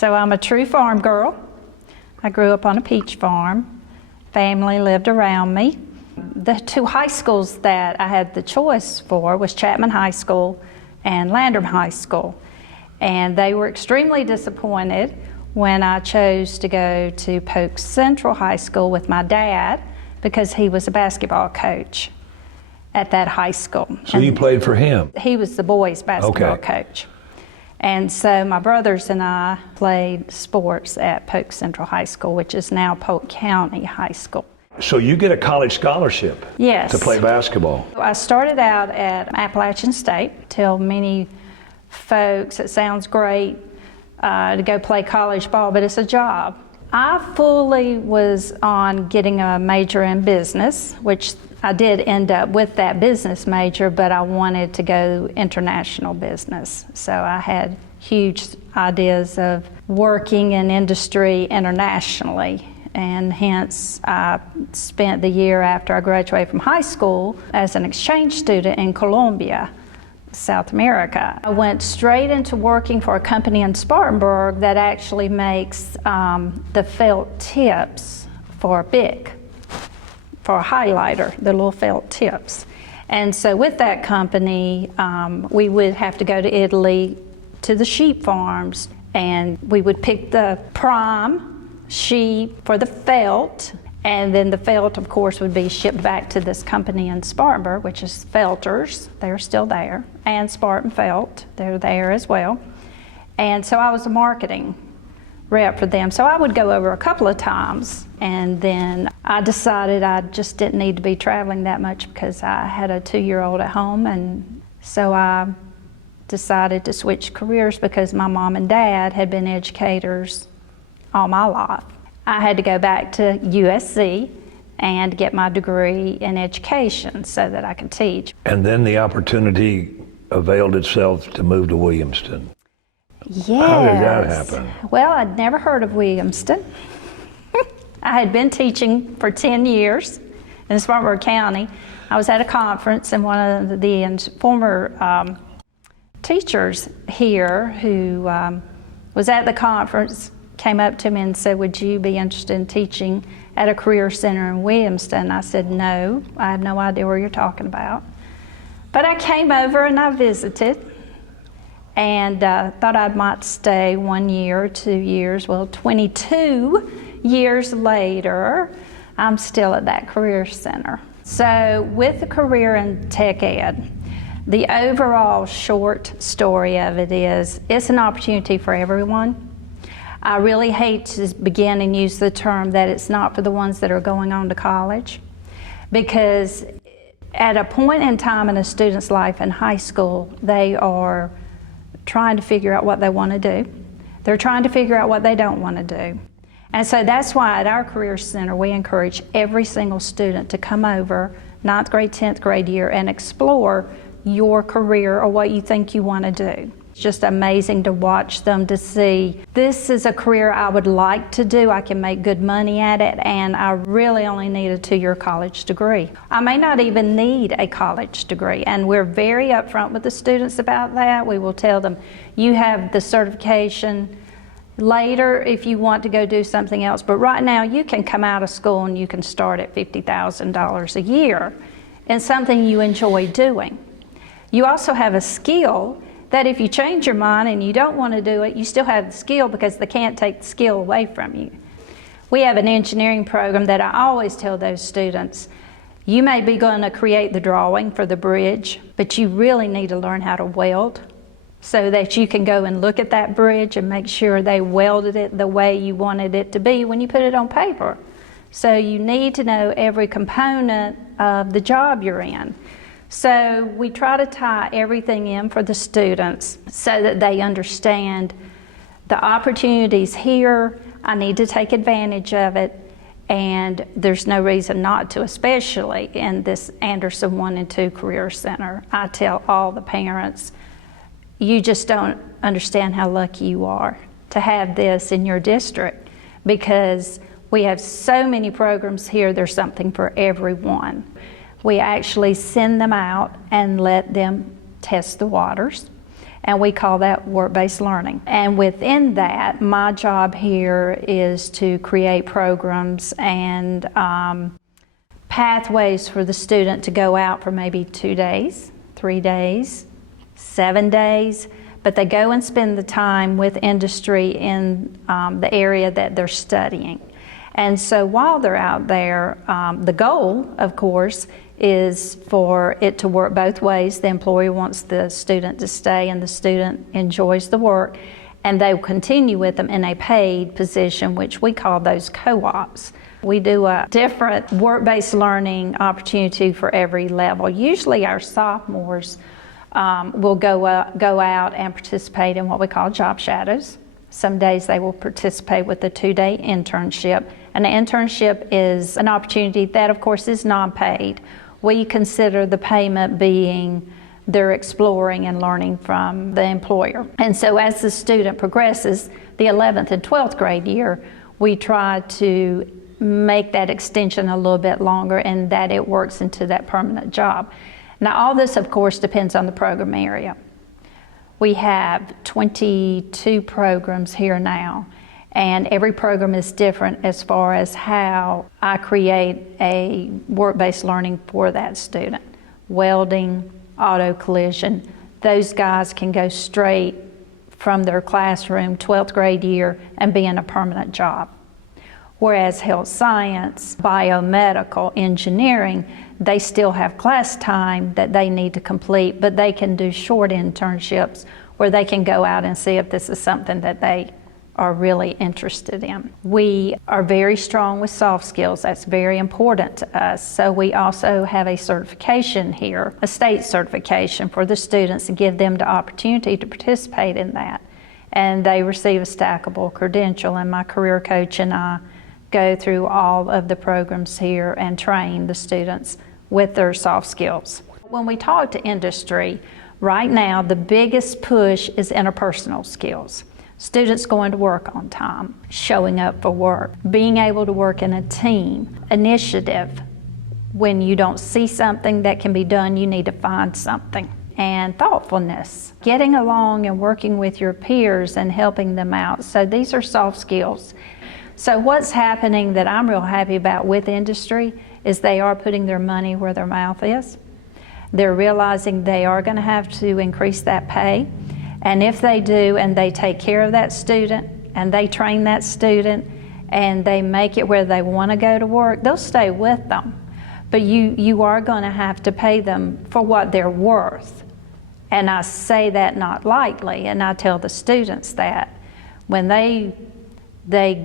So I'm a true farm girl. I grew up on a peach farm. Family lived around me. The two high schools that I had the choice for was Chapman High School and Landrum High School. And they were extremely disappointed when I chose to go to Polk Central High School with my dad because he was a basketball coach at that high school. So you played for him? He was the boys' basketball coach. And so my brothers and I played sports at Polk Central High School, which is now Polk County High School. So you get a college scholarship to play basketball? I started out at Appalachian State. Tell many folks it sounds great to go play college ball, but it's a job. I fully was on getting a major in business, which I did end up with that business major, but I wanted to go international business. So I had huge ideas of working in industry internationally, and hence I spent the year after I graduated from high school as an exchange student in Colombia, South America. I went straight into working for a company in Spartanburg that actually makes the felt tips for Bic, for a highlighter, the little felt tips. And so with that company, we would have to go to Italy to the sheep farms, and we would pick the prime sheep for the felt, and then the felt, of course, would be shipped back to this company in Spartanburg, which is Felters. They're still there, and Spartan Felt, they're there as well. And so I was a marketing rep for them. So I would go over a couple of times, and then I decided I just didn't need to be traveling that much because I had a 2-year-old at home, and so I decided to switch careers because my mom and dad had been educators all my life. I had to go back to USC and get my degree in education so that I could teach. And then the opportunity availed itself to move to Williamston. Yes. How did that happen? Well, I'd never heard of Williamston. I had been teaching for 10 years in Spartanburg County. I was at a conference, and one of the former teachers here who was at the conference came up to me and said, "Would you be interested in teaching at a career center in Williamston?" I said, "No, I have no idea where you're talking about." But I came over and I visited, and thought I might stay 1 year, 2 years. Well, 22 years later, I'm still at that career center. So with the career in tech ed, the overall short story of it is it's an opportunity for everyone. I really hate to begin and use the term that it's not for the ones that are going on to college, because at a point in time in a student's life in high school, they are trying to figure out what they want to do. They're trying to figure out what they don't want to do. And so that's why at our Career Center we encourage every single student to come over 9th grade, 10th grade year and explore your career or what you think you want to do. It's just amazing to watch them, to see this is a career I would like to do. I can make good money at it, and I really only need a 2-year college degree. I may not even need a college degree, and we're very upfront with the students about that. We will tell them, you have the certification later if you want to go do something else, but right now you can come out of school and you can start at $50,000 a year in something you enjoy doing. You also have a skill that if you change your mind and you don't want to do it, you still have the skill because they can't take the skill away from you. We have an engineering program that I always tell those students, you may be going to create the drawing for the bridge, but you really need to learn how to weld so that you can go and look at that bridge and make sure they welded it the way you wanted it to be when you put it on paper. So you need to know every component of the job you're in. So we try to tie everything in for the students so that they understand the opportunities here, I need to take advantage of it, and there's no reason not to, especially in this Anderson 1 and 2 Career Center. I tell all the parents, you just don't understand how lucky you are to have this in your district, because we have so many programs here, there's something for everyone. We actually send them out and let them test the waters And we call that work-based learning. And within that, my job here is to create programs and pathways for the student to go out for maybe 2 days, 3 days, 7 days, but they go and spend the time with industry in the area that they're studying. And so while they're out there, the goal, of course, is for it to work both ways. The employer wants the student to stay and the student enjoys the work, and they will continue with them in a paid position, which we call those co-ops. We do a different work-based learning opportunity for every level. Usually our sophomores will go out and participate in what we call job shadows. Some days they will participate with a 2-day internship. An internship is an opportunity that, of course, is non-paid. We consider the payment being they're exploring and learning from the employer. And so as the student progresses, the 11th and 12th grade year, we try to make that extension a little bit longer and that it works into that permanent job. Now, all this, of course, depends on the program area. We have 22 programs here now, and every program is different as far as how I create a work-based learning for that student. Welding, auto collision, those guys can go straight from their classroom, 12th grade year, and be in a permanent job. Whereas health science, biomedical, engineering, they still have class time that they need to complete, but they can do short internships where they can go out and see if this is something that they are really interested in. We are very strong with soft skills. That's very important to us. So we also have a certification here, a state certification for the students to give them the opportunity to participate in that. And they receive a stackable credential, and my career coach and I go through all of the programs here and train the students with their soft skills. When we talk to industry, right now the biggest push is interpersonal skills. Students going to work on time, showing up for work, being able to work in a team, initiative. When you don't see something that can be done, you need to find something. And thoughtfulness, getting along and working with your peers and helping them out. So these are soft skills. So what's happening that I'm real happy about with industry is they are putting their money where their mouth is. They're realizing they are going to have to increase that pay. And if they do, and they take care of that student, and they train that student, and they make it where they want to go to work, they'll stay with them. But you are going to have to pay them for what they're worth. And I say that not lightly, and I tell the students that. When they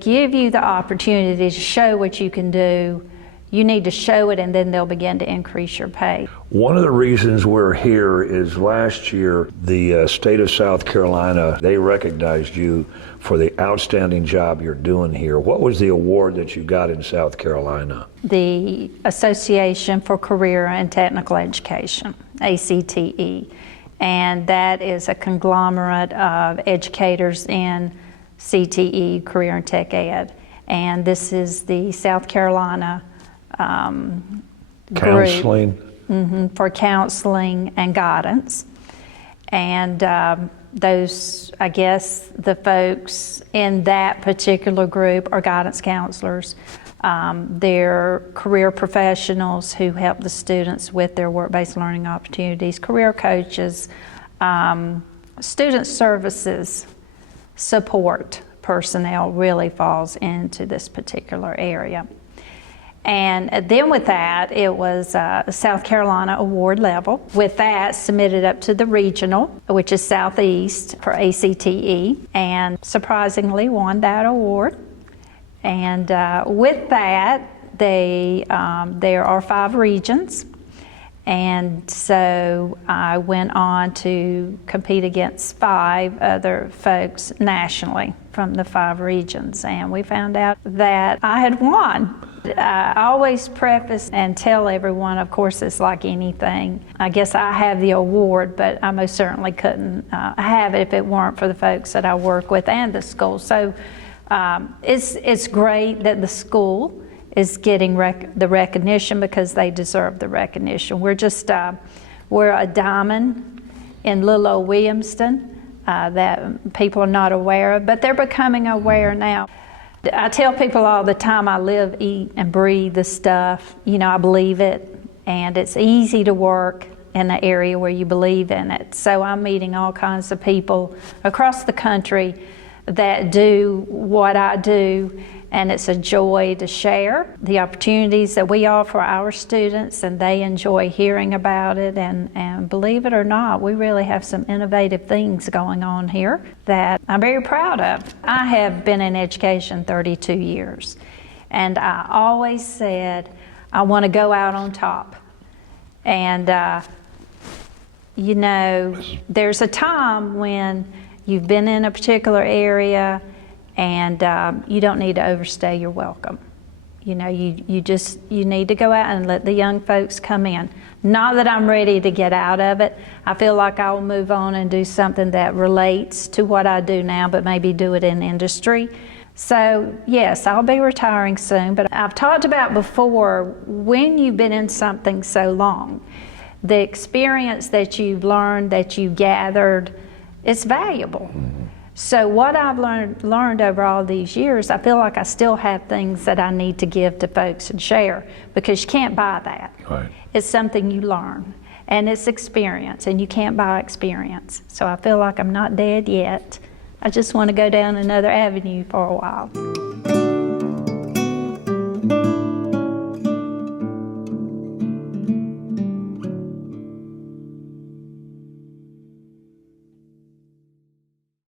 give you the opportunity to show what you can do, you need to show it, and then they'll begin to increase your pay. One of the reasons we're here is last year, the state of South Carolina, they recognized you for the outstanding job you're doing here. What was the award that you got in South Carolina? The Association for Career and Technical Education, ACTE. And that is a conglomerate of educators in CTE, Career and Tech Ed. And this is the South Carolina Counseling? Group, for counseling and guidance. And those, I guess, the folks in that particular group are guidance counselors. They're career professionals who help the students with their work-based learning opportunities, career coaches, student services support personnel really falls into this particular area. And then with that, it was South Carolina award level. With that, submitted up to the regional, which is Southeast for ACTE, and surprisingly won that award. And with that, there are 5 regions. And so I went on to compete against 5 other folks nationally from the 5 regions. And we found out that I had won. I always preface and tell everyone, of course, it's like anything. I guess I have the award, but I most certainly couldn't have it if it weren't for the folks that I work with and the school. So it's great that the school is getting the recognition because they deserve the recognition. We're just, we're a diamond in little old Williamston that people are not aware of, but they're becoming aware now. I tell people all the time I live, eat, and breathe this stuff. You know, I believe it, and it's easy to work in an area where you believe in it. So I'm meeting all kinds of people across the country that do what I do, and it's a joy to share the opportunities that we offer our students, and they enjoy hearing about it. And believe it or not, we really have some innovative things going on here that I'm very proud of. I have been in education 32 years, and I always said I want to go out on top. And you know, there's a time when you've been in a particular area and you don't need to overstay your welcome. You know, you need to go out and let the young folks come in. Not that I'm ready to get out of it. I feel like I'll move on and do something that relates to what I do now, but maybe do it in industry. So yes, I'll be retiring soon, but I've talked about before, when you've been in something so long, the experience that you've learned, that you gathered, it's valuable. So what I've learned over all these years, I feel like I still have things that I need to give to folks and share, because you can't buy that. Right. It's something you learn, and it's experience, and you can't buy experience. So I feel like I'm not dead yet. I just want to go down another avenue for a while.